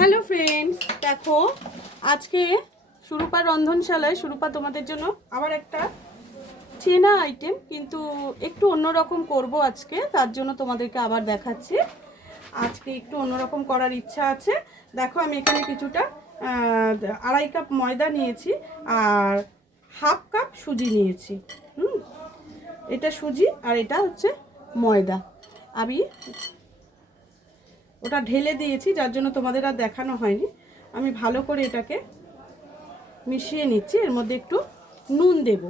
Hello friends, দেখো আজকে সুরূপা রন্ধনশালায় সুরূপা তোমাদের জন্য আবার একটা চেনা আইটেম, কিন্তু একটু অন্যরকম করব আজকে। তার জন্য তোমাদেরকে আবার দেখাচ্ছি। আজকে একটু অন্যরকম করার ইচ্ছা আছে। দেখো আমি এখানে কিছুটা 2.5 কাপ ময়দা নিয়েছি আর হাফ কাপ সুজি নিয়েছি। এটা সুজি আর এটা হচ্ছে ময়দা। আমি ওটা ঢেলে দিয়েছি, যার জন্য তোমাদের আর দেখানো হয়নি। আমি ভালো করে এটাকে মিশিয়ে নিচ্ছি। এর মধ্যে একটু নুন দেব।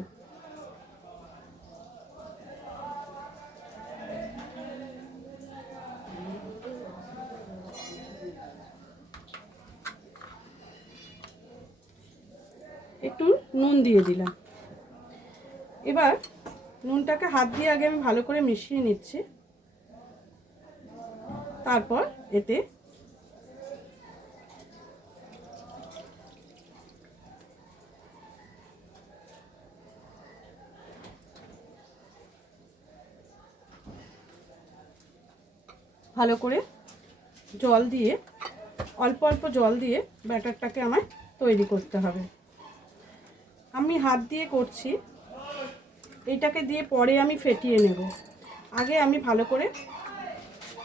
একটু নুন দিয়ে দিলাম। এবার নুনটাকে হাত দিয়ে আগে আমি ভালো করে মিশিয়ে নিচ্ছি। তারপর এতে ভালো করে জল দিয়ে, অল্প অল্প জল দিয়ে ব্যাটারটাকে আমায় তৈরি করতে হবে। আমি হাত দিয়ে করছি, এইটাকে দিয়ে পরে আমি ফেটিয়ে নেব। আগে আমি ভালো করে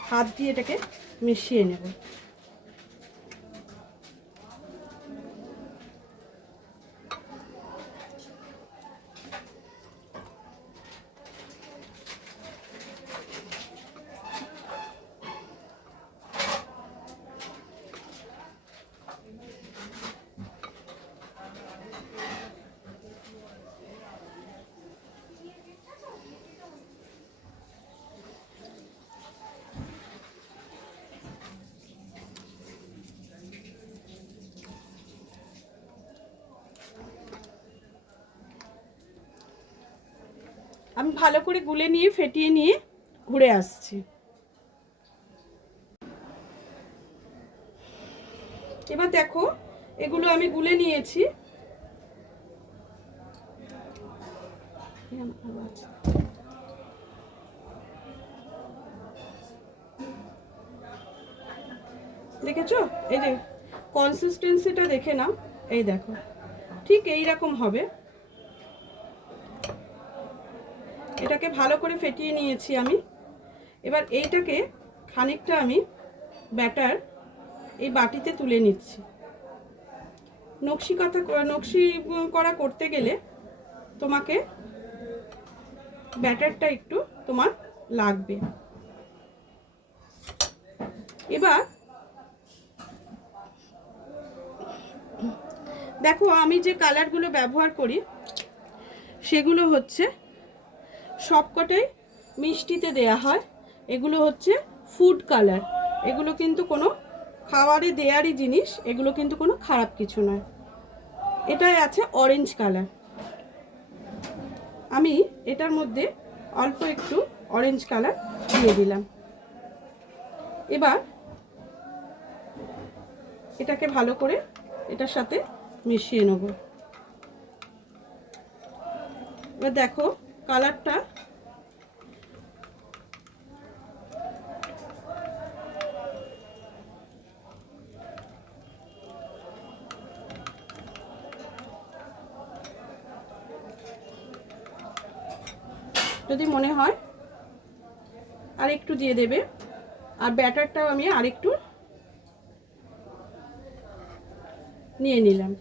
হাত দিয়ে এটাকে মিশিয়ে নেব। আমি ভালো করে গুলে নিয়ে ফেটিয়ে নিয়ে ঘুরে আসছি। এবার দেখো এগুলো আমি গুলে নিয়েছি। দেখেছো? এই যে কনসিস্টেন্সিটা দেখে নাও। এই দেখো, ঠিক এই রকম হবে। এটাকে ভালো করে ফেটিয়ে নিয়েছি আমি। এবার এইটাকে খানিকটা আমি ব্যাটার এই বাটিতে তুলে নিচ্ছি। নকশি করা করতে গেলে তোমাকে ব্যাটারটা একটু তোমার লাগবে। এবার দেখো আমি যে কালারগুলো ব্যবহার করি সেগুলো হচ্ছে সবকটাই মিষ্টিতে দেয়া হয়। এগুলো হচ্ছে ফুড কালার। এগুলো কিন্তু কোনো খাবারে দেয়ারই জিনিস, এগুলো কিন্তু কোনো খারাপ কিছু নয়। এটাই আছে অরেঞ্জ কালার। আমি এটার মধ্যে অল্প একটু অরেঞ্জ কালার দিয়ে দিলাম। এবার এটাকে ভালো করে এটার সাথে মিশিয়ে নেব। এবার দেখো কালারটা যদি মনে হয় আর একটু দিয়ে দেবে। আর ব্যাটারটাও আমি আরেকটু নিয়ে নিলাম।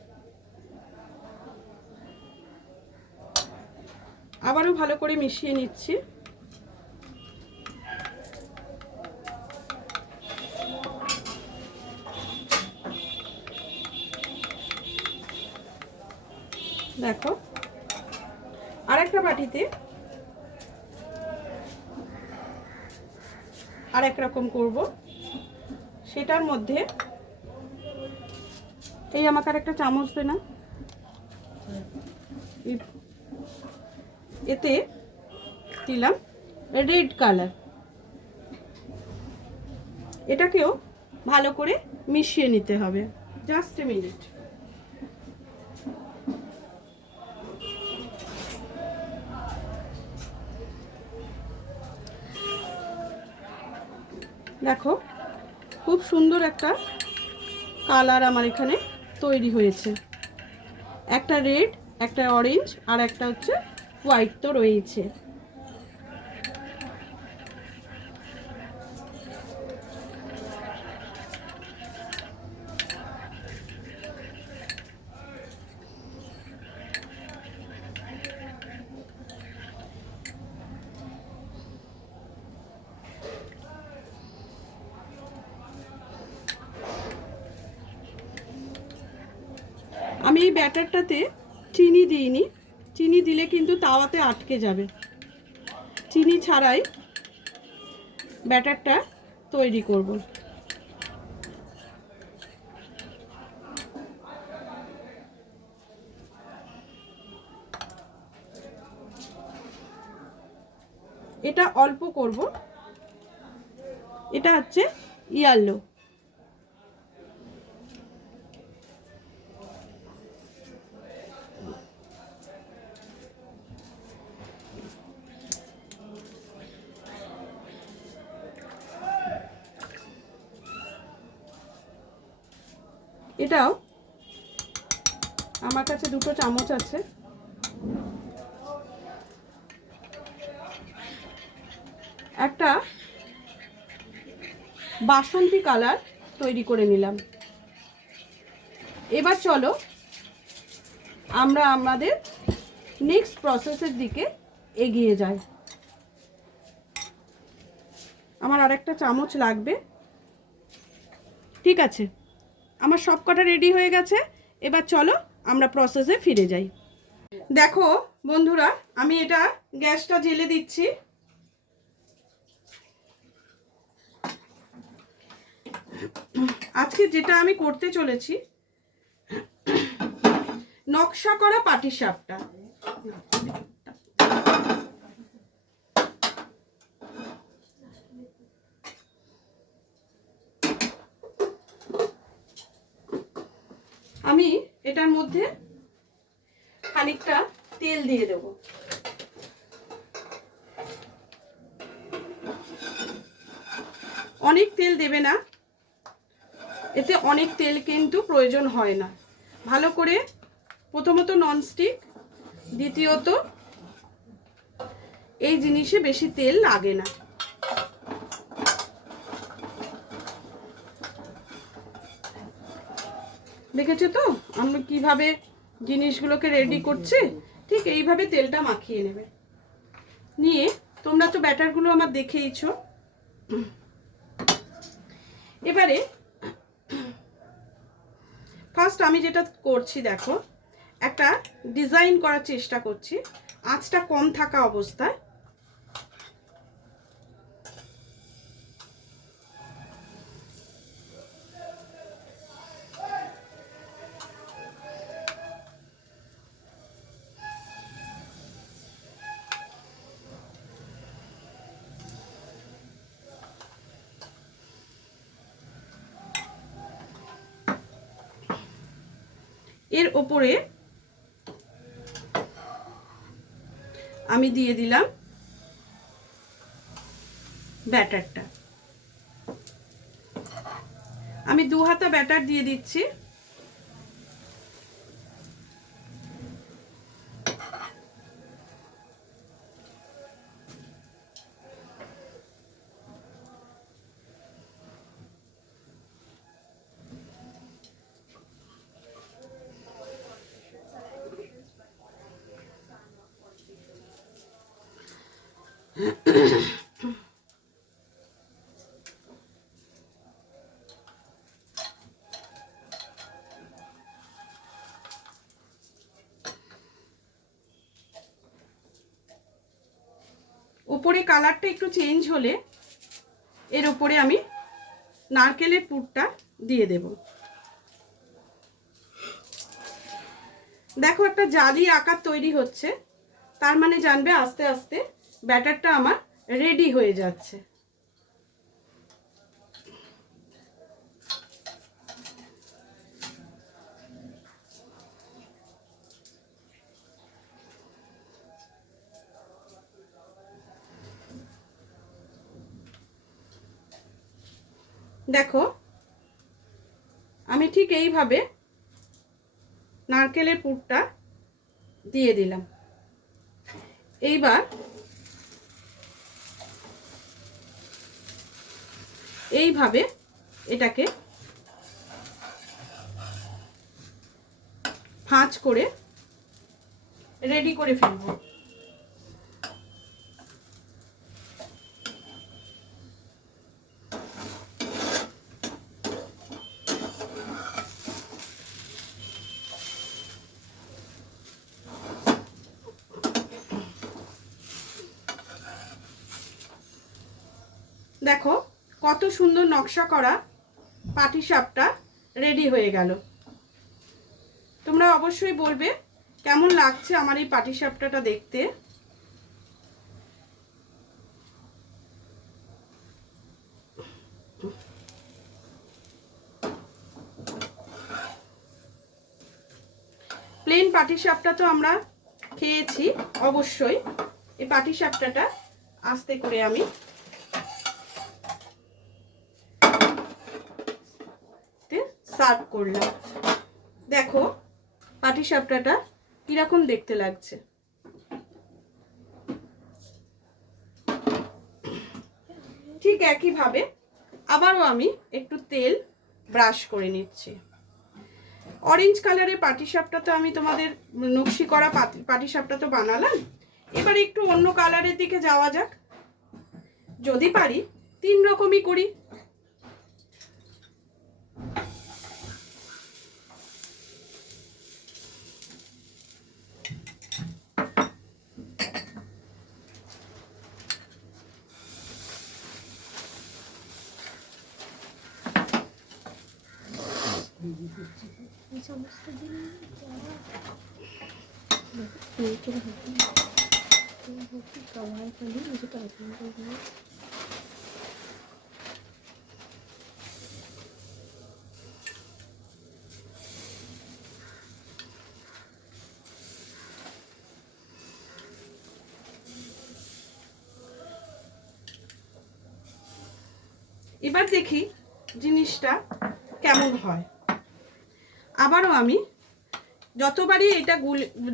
আবারও ভালো করে মিশিয়ে নিচ্ছি। দেখো আরেকটা বাটিতে আর এক রকম করব। সেটার মধ্যে এই আমাকে আর একটা চামচ দে না। এতে দিলাম রেড কালার। এটাকেও ভালো করে মিশিয়ে নিতে হবে। Just a minute. দেখো খুব সুন্দর একটা কালার আমার এখানে তৈরি হয়েছে, একটা রেড, একটা অরেঞ্জ, আর একটা হচ্ছে হোয়াইট তো রয়েছে। আমি এই ব্যাটারটাতে চিনি দিইনি, চিনি দিলে কিন্তু তাওয়াতে আটকে যাবে। চিনি ছাড়াই ব্যাটারটা তৈরি করব। এটা অল্প করব, এটা হচ্ছে ইয়েলো। এটাও আমার কাছে 2টো চামচ আছে। একটা বাসন্তী কালার তৈরি করে নিলাম। এবার চলো আমরা আমাদের নেক্সট প্রসেসের দিকে এগিয়ে যাই। আমার আরেকটা চামচ লাগবে। ঠিক আছে, আমার সব কটা রেডি হয়ে গেছে। এবার চলো আমরা প্রসেসে ফিরে যাই। দেখো বন্ধুরা, আমি এটা গ্যাসটা জ্বেলে দিচ্ছি। আজকে যেটা আমি করতে চলেছি, নকশা করা পাটিসাপটা। আমি এটার মধ্যে খানিকটা তেল দিয়ে দেব। অনেক তেল দেবে না, এতে অনেক তেল কিন্তু প্রয়োজন হয় না। ভালো করে প্রথমত ননস্টিক, দ্বিতীয়ত এই জিনিসে বেশি তেল লাগে না। দেখেছো তো আমি কিভাবে জিনিসগুলোকে রেডি করছি? ঠিক এইভাবে তেলটা মাখিয়ে নেবে। নিয়ে তোমরা তো ব্যাটারগুলো আমার দেখেইছো। এবারে ফার্স্ট আমি যেটা করছি, দেখো একটা ডিজাইন করার চেষ্টা করছি আঁচটা কম থাকা অবস্থায়। এর ওপরে আমি দিয়ে দিলাম ব্যাটারটা। আমি 2 হাতা ব্যাটার দিয়ে দিচ্ছি। উপরে কালারটা একটু চেঞ্জ হলে এর উপরে আমি নারকেলের পুরটা দিয়ে দেব। দেখো একটা জালি আকার তৈরি হচ্ছে, তার মানে জানবে আস্তে আস্তে ব্যাটারটা আমার রেডি হয়ে যাচ্ছে। দেখো আমি আমি ঠিক এইভাবে নারকেলের পুরটা দিয়ে দিলাম। এইবার এইভাবে এটাকে ভাঁজ করে রেডি করে ফেলবো। দেখো কত সুন্দর নকশা করা পাটিসাপটা রেডি হয়ে গেল। তোমরা অবশ্যই বলবে কেমন লাগছে আমার এই পাটিসাপটাটা দেখতে। প্লেন পাটিসাপটা তো আমরা খেয়েছি অবশ্যই। এই পাটিসাপটাটা আস্তে করে আমি সার্ভ করলাম। দেখো পাটিসাপটাটা কিরকম দেখতে লাগছে। ঠিক একইভাবে আবারও আমি একটু তেল ব্রাশ করে নিচ্ছি। অরেঞ্জ কালারের পাটিসাপটা তো আমি তোমাদের নকশি করা পাটিসাপটা তো বানালাম। এবার একটু অন্য কালারের দিকে যাওয়া যাক। যদি পারি 3 রকমই করি। এবার দেখি জিনিসটা কেমন হয়। আবারও আমি যতবারই এটা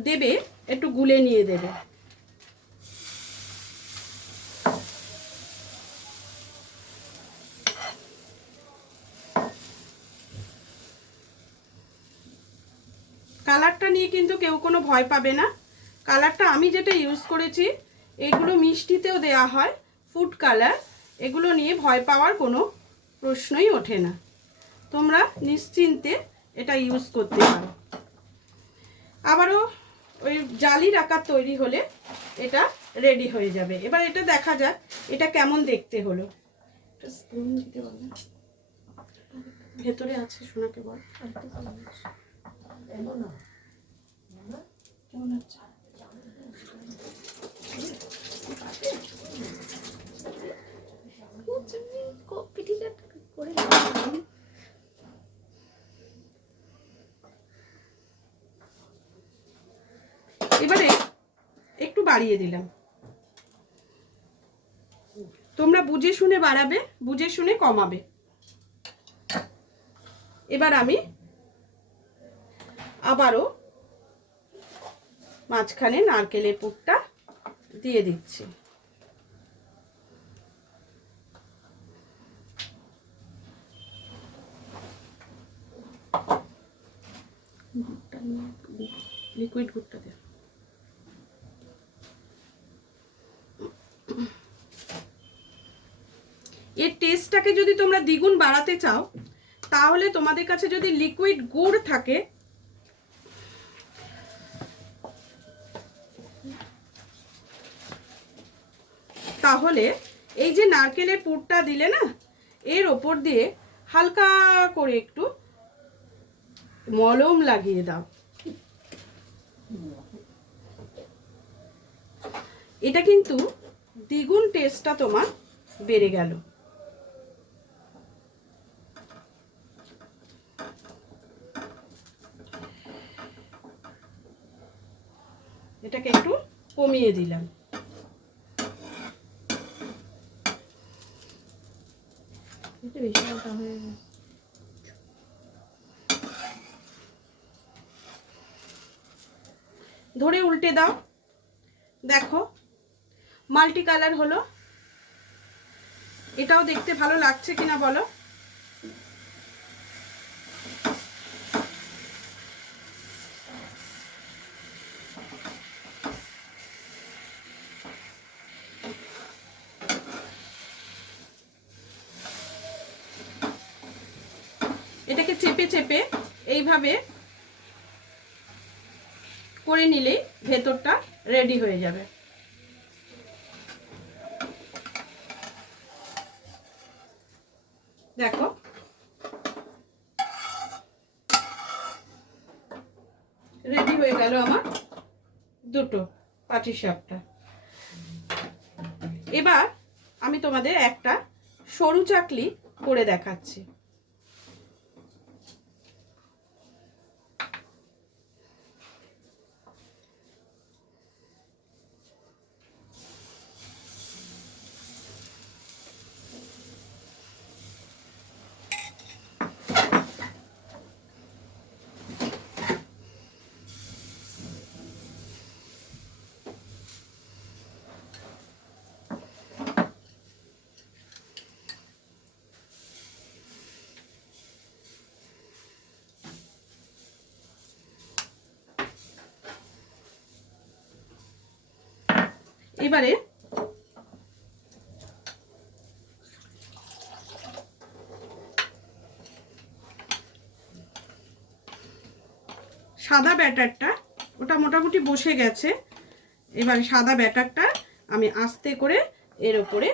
দেবে একটু গুলে নিয়ে দেবে। কালারটা নিয়ে কিন্তু কেউ কোনো ভয় পাবে না। কালারটা আমি যেটা ইউজ করেছি এগুলো মিষ্টিতেও দেয়া হয়, ফুড কালার। এগুলো নিয়ে ভয় পাওয়ার কোনো প্রশ্নই ওঠে না। তোমরা নিশ্চিন্তে এটা ইউজ করতে পারো। আবারও ওই জালির আকার তৈরি হলে এটা রেডি হয়ে যাবে। এবার এটা দেখা যাক এটা কেমন দেখতে হলো। স্পুন দিতে বলে ভেতরে আছে, সোনাকে বল কেমন আছে। এবারে একটু বাড়িয়ে দিলাম। তোমরা বুঝে শুনে বাড়াবে, বুঝে শুনে কমাবে। এবার আমি আবারও মাঝখানে নারকেলের পুরটা দিয়ে দিচ্ছি। লিকুইড গুড়টা দে। এর টেস্টটাকে যদি তোমরা দ্বিগুণ বাড়াতে চাও তাহলে তোমাদের কাছে যদি লিকুইড গুড় থাকে তাহলে এই যে নারকেলের পুরটা দিলে না, এর ওপর দিয়ে হালকা করে একটু মলম লাগিয়ে দাও। এটা কিন্তু দ্বিগুণ টেস্টটা তোমার বেড়ে গেল। এটাকে একটু কমিয়ে দিলাম। ধরে উল্টে দাও। দেখো মাল্টি কালার হলো। এটাও দেখতে ভালো লাগছে কিনা বলো। এটাকে চেপে চেপে এইভাবে করে নিলেই ভেতরটা রেডি হয়ে যাবে। দেখো রেডি হয়ে গেল আমার দুটো পাটিসাপটা। এবার আমি তোমাদের একটা সরু চাকলি করে দেখাচ্ছি। এবারে সাদা ব্যাটারটা ওটা মোটামুটি বসে গেছে। এবার সাদা ব্যাটারটা আমি আস্তে করে এর উপরে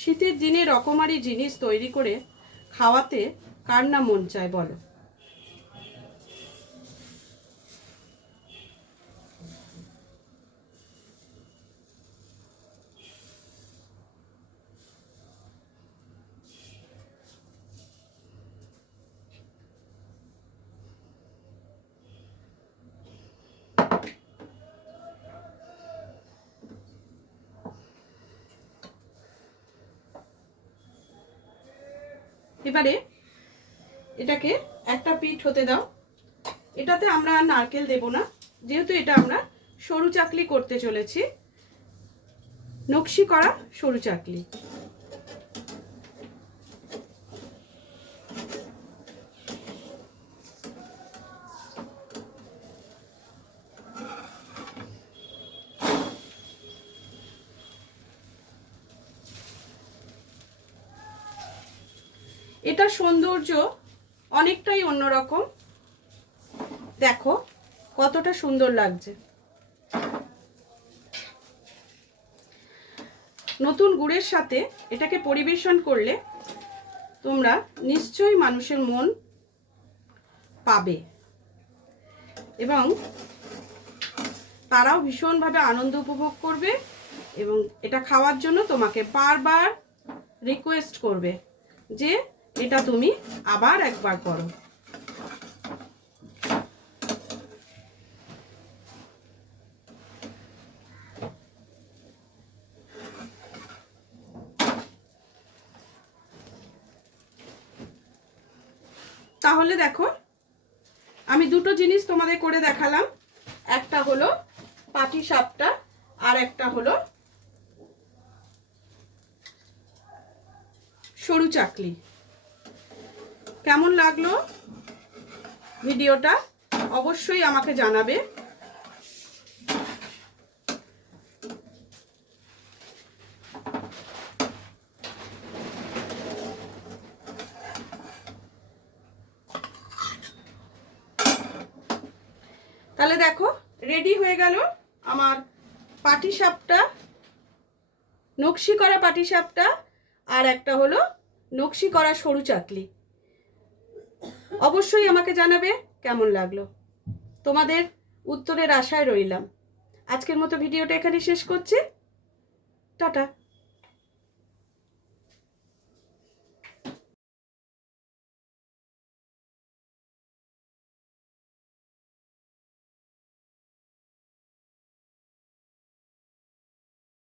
শীতের দিনে রকমারি জিনিস তৈরি করে খাওয়াতে কার না মন চায় বলো। এবারে এটাকে একটা পিঠ হতে দাও। এটাতে আমরা নারকেল দেব না, যেহেতু এটা আমরা সরু চাকলি করতে চলেছি, নকশি করা সরু চাকলি। এটা সৌন্দর্য অনেকটাই অন্যরকম। দেখো কতটা সুন্দর লাগছে। নতুন গুড়ের সাথে এটাকে পরিবেশন করলে তোমরা নিশ্চয়ই মানুষের মন পাবে এবং তারাও ভীষণভাবে আনন্দ উপভোগ করবে এবং এটা খাওয়ার জন্য তোমাকে বারবার রিকোয়েস্ট করবে যে এটা তুমি আবার একবার করো। তাহলে দেখো আমি দুটো জিনিস তোমাদের করে দেখালাম, একটা হলো পাটিসাপটা আর একটা হলো সরু চাকলি। কেমন লাগলো ভিডিওটা অবশ্যই আমাকে জানাবে। তাহলে দেখো রেডি হয়ে গেল আমার পাটিসাপটা, নকশি করা পাটিসাপটা আর একটা হলো নকশি করা সরু চাকলি। অবশ্যই আমাকে জানাবে কেমন লাগলো। তোমাদের উত্তরের আশায় রইলাম। আজকের মতো ভিডিওটা এখানে শেষ করছি। টাটা।